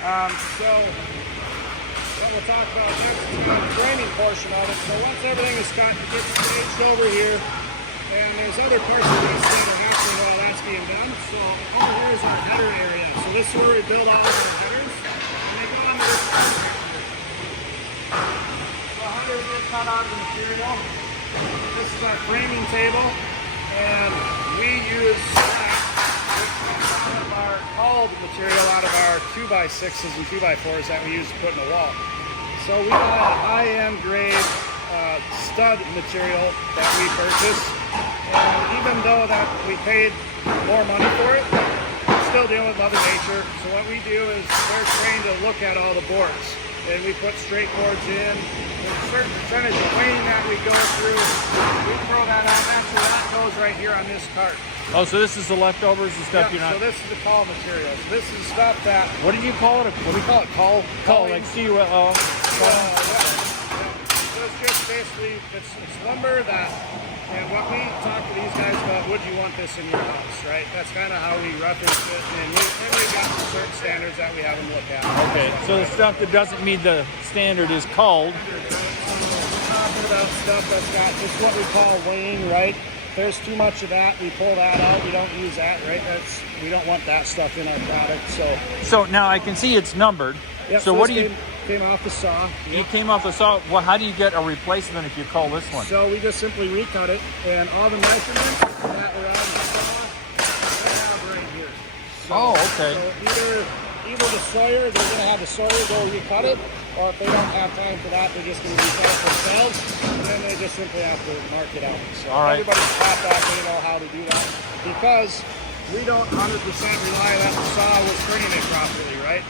So what we'll talk about next is the framing portion of it. So once everything is cut, it gets staged over here, and there's other parts of these that are happening while that's being done. So over here is our header area. So this is where we build all of our headers, and they go onto this part right here. So headers get cut out of the material. This is our framing table, and we use scrap, which is out of our called material out of our 2x6s and 2x4s that we use to put in the wall. So we got a high-end grade stud material that we purchase, and even though that we paid more money for it, we're still dealing with Mother Nature. So what we do is we're trained to look at all the boards, and we put straight boards in. There's a certain percentage of weighing that we go through. We throw that out, so that goes right here on this cart. Oh, so this is the leftovers and stuff you're not... So this is the call material. So this is stuff that... What did you call it? What do we call it? Call, like C-U-L. So it's just basically, it's lumber that... And what we talk to these guys about, would you want this in your house, right? That's kind of how we reference it, and we've got some certain standards that we have them look at. Okay, so the stuff that doesn't meet the standard is called. So we're talking about stuff that's got, it's what we call weighing, right? If there's too much of that, we pull that out, we don't use that, right? We don't want that stuff in our product, so. So now I can see it's numbered. Yep, so what do you... Came off the saw. You came off the saw. Well, how do you get a replacement if you call this one? So we just simply recut it, and all the measurements that were on the saw, I have right here. So, okay. So either the sawyer, they're going to have the sawyer go recut it, or if they don't have time for that, they're just going to recut it themselves, and then they just simply have to mark it out. So everybody's taught that, they know how to do that, because we don't 100% rely that the saw was printing it properly, right?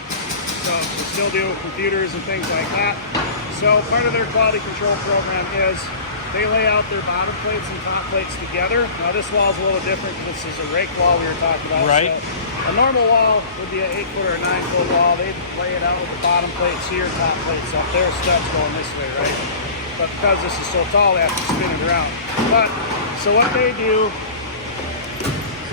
So we still deal with computers and things like that. So part of their quality control program is they lay out their bottom plates and top plates together. Now this wall is a little different because this is a rake wall we were talking about. Right. So a normal wall would be an 8-foot or a 9-foot wall. They'd lay it out with the bottom plates here, top plates up there, studs going this way, right? But because this is so tall, they have to spin it around. But so what they do,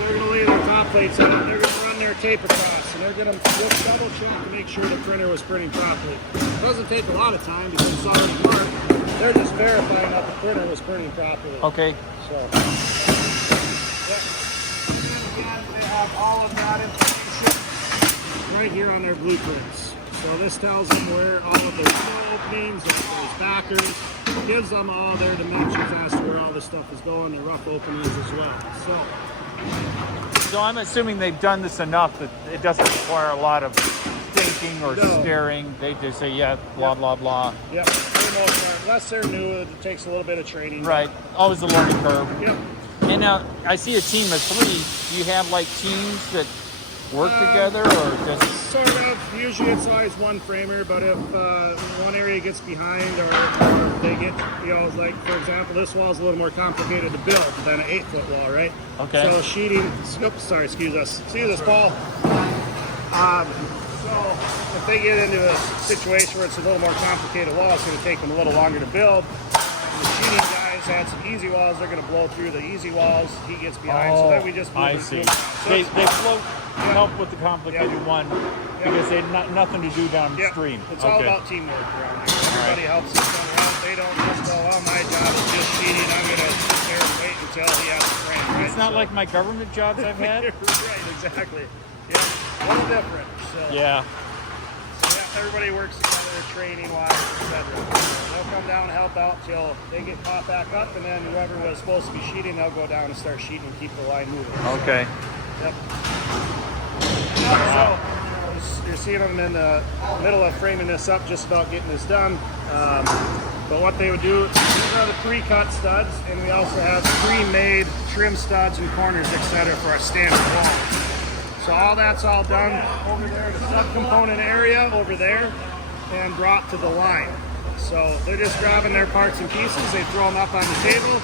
so they're going to lay their top plates out, they're going to run their tape across, and they're going to just double check to make sure the printer was printing properly. It doesn't take a lot of time because it's already marked. They're just verifying that the printer was printing properly. Okay. So, yep. And then again, they have all of that information right here on their blueprints. So this tells them where all of the window openings, if there's backers, gives them all their dimensions as to where all this stuff is going, the rough openings as well. So I'm assuming they've done this enough that it doesn't require a lot of thinking or staring. They just say, yeah, blah, blah, blah. Yep, for the most part. Unless they're new, it takes a little bit of training. Right, always a learning curve. Yep. And now, I see a team of 3. Do you have, like, teams that work together, or just... Sort of. Usually it's always one framer, but if one area gets behind, or they get, like, for example, this wall is a little more complicated to build than an 8-foot wall, right? Okay. So sheeting, oops, sorry, excuse us, Paul. So if they get into a situation where it's a little more complicated wall, it's going to take them a little longer to build. The sheeting guys had some easy walls, they're going to blow through the easy walls, he gets behind, so then we just move I see. So They float help with the complicated one because they have nothing to do downstream. It's all about teamwork around here. Everybody helps each other out. They don't just go, well, my job is just sheeting, I'm going to sit there and wait until he has a frame. Right? It's not like my government jobs I've had. Right, exactly. Yeah, a little different. So, yeah. So everybody works together, training-wise, etc. They'll come down and help out till they get caught back up, and then whoever was supposed to be sheeting, they'll go down and start sheeting and keep the line moving. Okay. Yep. So, you're seeing them in the middle of framing this up, just about getting this done. But what they would do, these are the pre-cut studs, and we also have pre-made trim studs and corners, etc. for our standard walls. So all that's all done over there, the subcomponent area over there, and brought to the line. So they're just grabbing their parts and pieces, they throw them up on the table,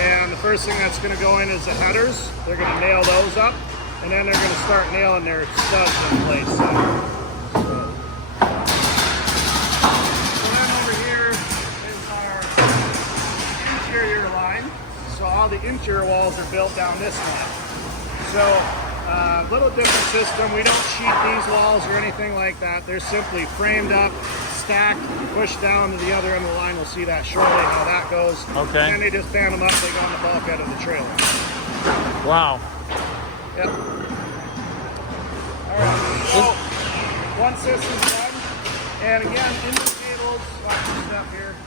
and the first thing that's going to go in is the headers. They're going to nail those up, and then they're going to start nailing their studs in place. So then over here is our interior line. So all the interior walls are built down this line. So Little different system. We don't sheet these walls or anything like that. They're simply framed up, stacked, pushed down to the other end of the line. We'll see that shortly, how that goes. Okay. And then they just band them up. They go on the bulkhead of the trailer. Wow. Yep. All right. So once this is done, and again, in the cables, watch this up here.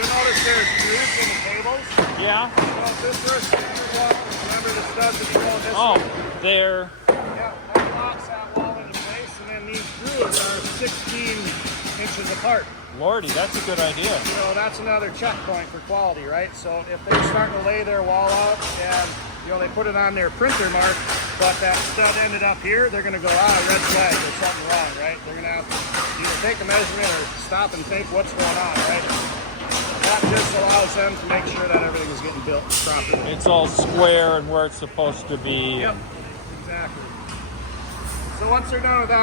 You'll notice there's grooves in the cables. Yeah. So if this were a standard wall, remember the studs that you go this Oh, way. there. Yeah, that locks that wall into place, and then these grooves are 16 inches apart. Lordy, that's a good idea. So that's another checkpoint for quality, right? So if they're starting to lay their wall out and they put it on their printer mark, but that stud ended up here, they're gonna go, red flag, there's something wrong, right? They're gonna have to either take a measurement or stop and think what's going on, right? That just allows them to make sure that everything is getting built properly. It's all square and where it's supposed to be. Yep, exactly. So once they're done with that,